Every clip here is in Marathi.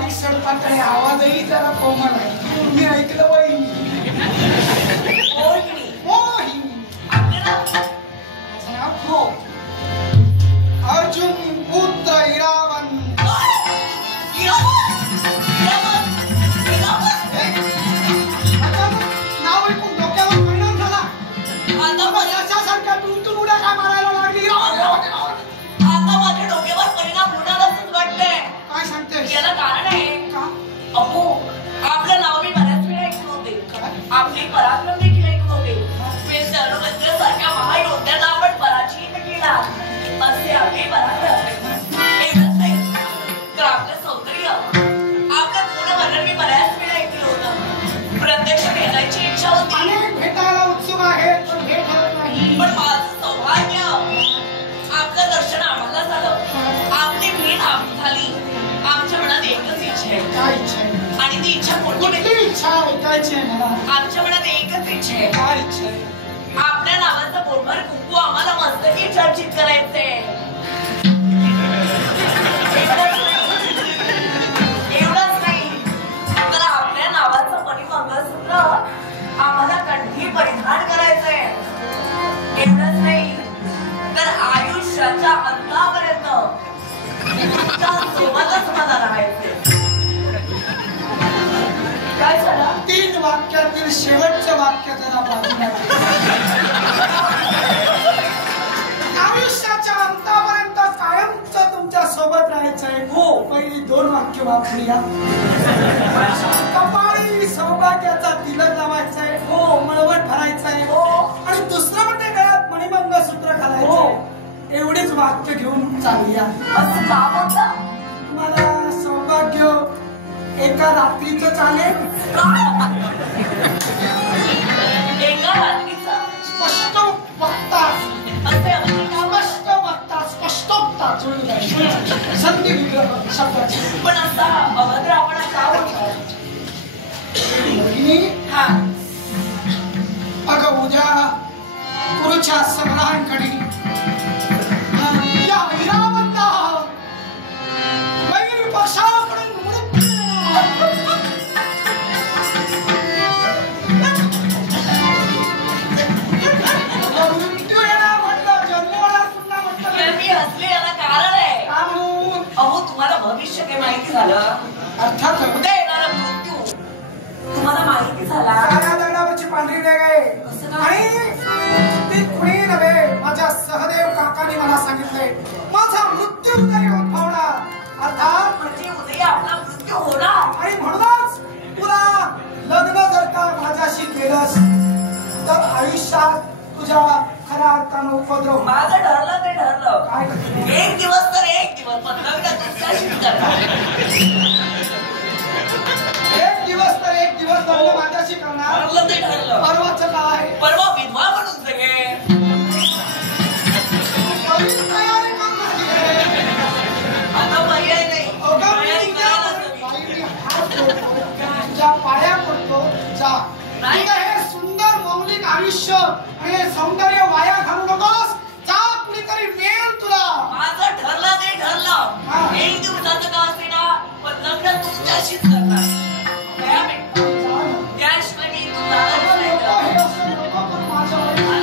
बारीक सडपातळे, आवाजही जरा कोमल आहे. मी ऐकलं वहिनी. हो, अर्जुन पुत्र इरावन. नाव ऐकून डोक्यावर परिणाम झाला. अशासारख्या टुनटुन उड्या काय मारायला लागली. आता माझ्या डोक्यावर परिणाम होणार असंच वाटतंय. काय सांगते? याला कारण आहे का? अहो, आपलं नाव मी बऱ्याच वेळा ऐकलं होते. आपले पराक्रम देखील ऐकलं होते. सारख्या महायोद्ध्याला आपण पराजित केला असे आपले पराक्रम. एवढंच नाही तर आपलं सौंदर्य, आपलं पूर्ण वर्णन मी बऱ्याच वेळा ऐकलं होतं. प्रत्यक्ष भेटायची इच्छा होती. भेटायला उत्सुक आहे पण भेटत नाही. पण माझं सौभाग्य, आपलं दर्शन आम्हाला झालं. आपली भेट झाली. आमच्या मनात एकच इच्छा आहे. काय इच्छा आहे? आणि ती इच्छा कोणती इच्छा ऐकायची आहे मला. आमच्या मनात एकच इच्छा आहे. काय इच्छा आहे? आपल्या नावाचं बोलभर कुंकू आम्हाला मस्तकी चर्चित करायचंय. एवढंच नाही तर आपल्या नावाचं मणिमंगळसूत्र आम्हाला कंठी परिधान करायचंय. एवढंच नाही तर आयुष्याच्या अंतापर्यंत सोबतच मला राहायचंय. काय झालं? 3 वाक्यातील शेवटचं वाक्य त्याला बाजूला. आयुष्याच्या अंतापर्यंत कायमच तुमच्या सोबत राहायचंय. हो, पहिली 2 वाक्य वापरूया. कपाळी सौभाग्याचा तिलक लावायचंय. हो, मळवट भरायचंय. हो, आणि दुसरं म्हणजे गळ्यात मणिमंगळसूत्र घालायचंय. एवढीच वाक्य घेऊन चालूया. असं का म्हणता? मला सौभाग्य एका रात्रीच चालेल. एका रात्रीचा स्पष्ट वक्ता, स्पष्ट वक्ता, स्पष्टोक्ता संधी शब्दाची. पण असा अभद्र आपण का बोलतो? हा, अगं उद्या कुरुच्या सम्राटांकडे या इरावंता वैरी पक्षाकडून भविष्य काही माहिती झालं. अर्थात उद्या येणारा मृत्यू तुम्हाला माहिती झाला. साऱ्या दगडावरची पांढरी रेघ आहे. आणि ती कुणी नव्हे, माझ्या सहदेव काकांनी मला सांगितलंय. माझा मृत्यू उद्या उद्भवणार. अर्थात म्हणजे उद्या आपला मृत्यू होणार. आणि म्हणूनच तुला लग्न जर का माझ्याशी केलंस तर आयुष्यात तुझ्या खऱ्या अर्थानं उपद्रव. माझं ठरलं ते ठरलं. काय? एक दिवस तर एक दिवस पण लग्न तुझ्याशीच करणार. एक दिवस तर एक दिवस लग्न माझ्याशी करणार. ठरलं ते ठरलं. परवाचं काय? परवा विधवा म्हणून सगळे तयारी करून झाली आहे. आता पर्याय नाही. तुझ्या पाया पडतो जा. हे सुंदर मौलिक आयुष्य आणि हे सौंदर्य वाया घालू नकोस. जा, कुणीतरी मिळेल तुला. माझं ठरलं ते ठरलं. एक दिवसाचं का असेना पण लग्न तुमच्याशीच करणार. त्याशिवाय मी तुला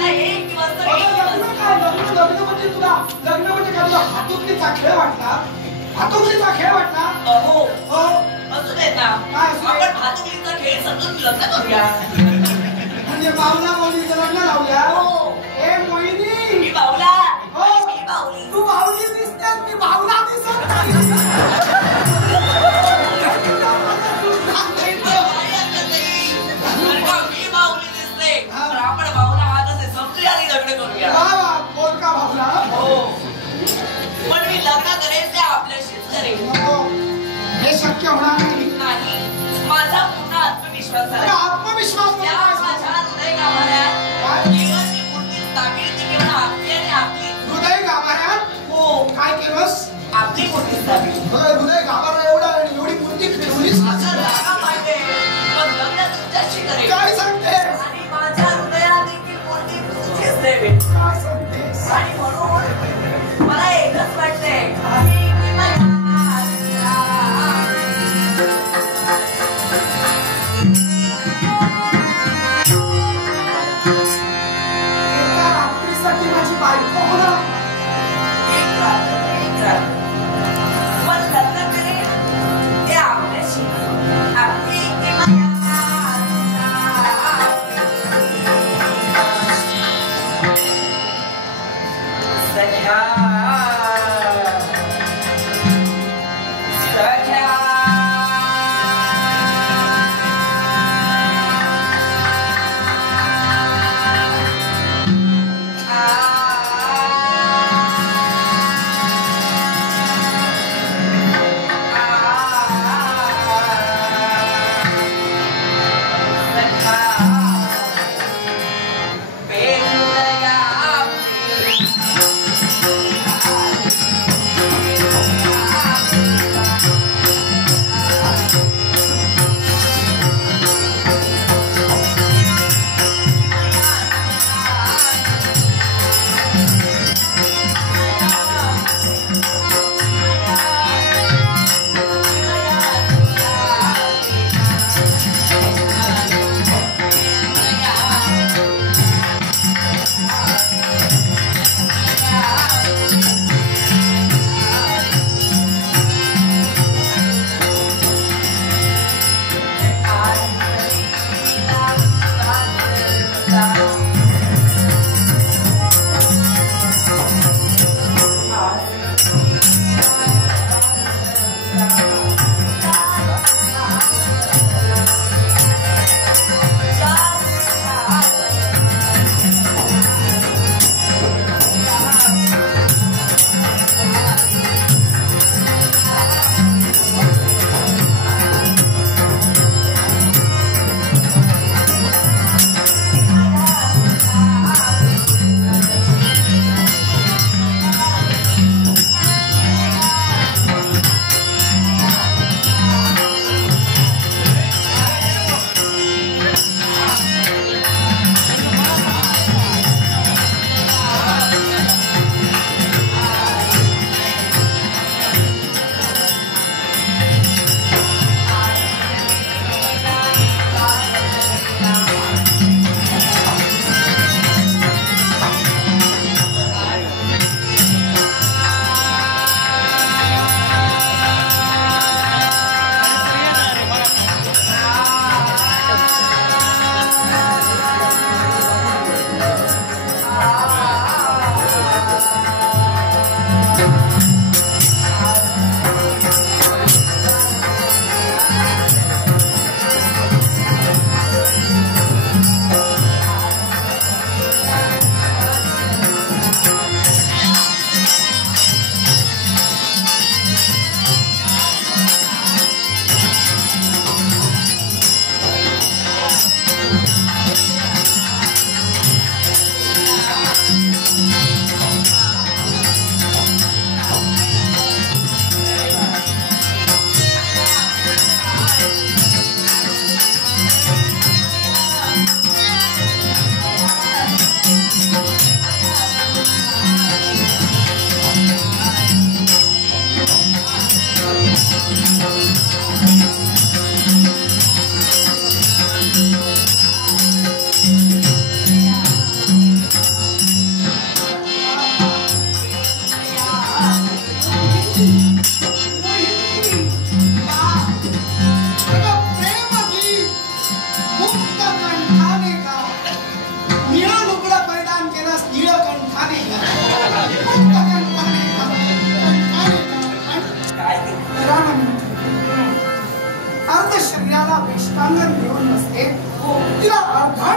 एक दिवस तर एक दिवस. लग्न म्हणजे तुला लग्न म्हणजे काय? तुला हातुकलीचा खेळ वाटला? हातुकलीचा खेळ वाटला? हो हो, असू देत ना. आपण भातुकलीचा खेळ समजून लग्न करूया. म्हणजे बावला मोलीचं लग्न लावूया. हो. ए मोहिनी, मी बावला. हो, मी बावली. तू बावली दिसतेस, मी बावला दिसत नाही. मी बावली दिसते तर आपण बावला हातच समजूया आणि लग्न करूया. बोल का बावला? हो, पण मी लग्न करेल ते आपल्याशीच करेल. हे शक्य होणार नाही. माझा पूर्ण आत्मविश्वास आहे. आत्मविश्वास माझ्या हृदय गाभाऱ्यात देवाची मूर्ती स्थापित केली. आपली आणि आपली हृदय गाभाऱ्यात. हो, काय केलंस? आपली मूर्ती स्थापित. हृदय गाभारा एवढी मूर्ती खेळलीस. जागा पाहिजे पण लग्न तुमच्याशी करेल. काय सांगते? आणि माझ्या हृदयात देखील मूर्ती तुमचीच देवे. काय सांगतेस? आणि म्हणून मला एकच वाटतंय.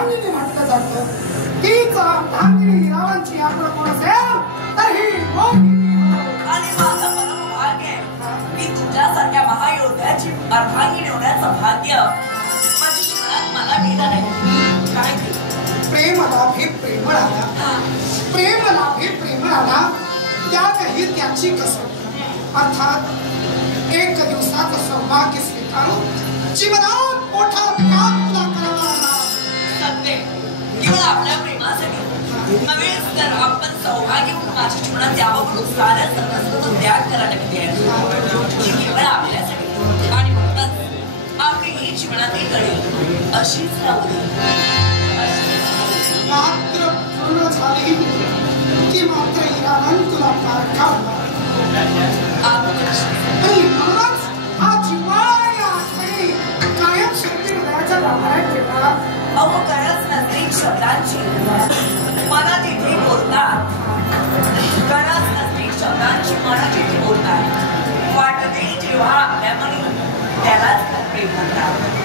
अर्धांगिनी म्हटलं जातं. तीच अर्धांगिनी रावांची आपण कोण असेल तर ही मोहिनी हो. आणि माझं परम भाग्य आहे की तुमच्यासारख्या महायोद्ध्याची अर्धांगिनी होण्याचं भाग्य माझ्या जीवनात मला मिळालं नाही. काय ते प्रेमलाभे प्रेमळाला, प्रेमलाभे प्रेमळाला त्यातही त्याची कसोटी. अर्थात एक दिवसाचं सौभाग्य स्वीकारून जीवनात मोठा त्याग तुला करावा लागला. सत्य केवळ आपल्या प्रेमासाठी नव्हेच तर आपण सौभाग्य म्हणून माझ्या जीवनात यावं म्हणून साऱ्या सर्वस्व त्याग करायला लागले आहे केवळ आपल्यासाठी. आणि म्हणूनच आपली ही जीवनातील घडी अशीच राहू दे. रात्र पूर्ण झाली की मात्र इराण तुला पारखावला. आणि म्हणूनच हा जिव्हाळा या आठवणी कायम शेवटी हृदयाच्या गाभाऱ्यात ठेवला. अहो गरज नसली शब्दांची मला तिथे बोलतात. गरज नसली शब्दांची मला तिथे बोलतात. वाटते जेव्हा आपल्या मनी त्यालाच प्रेम म्हणतात.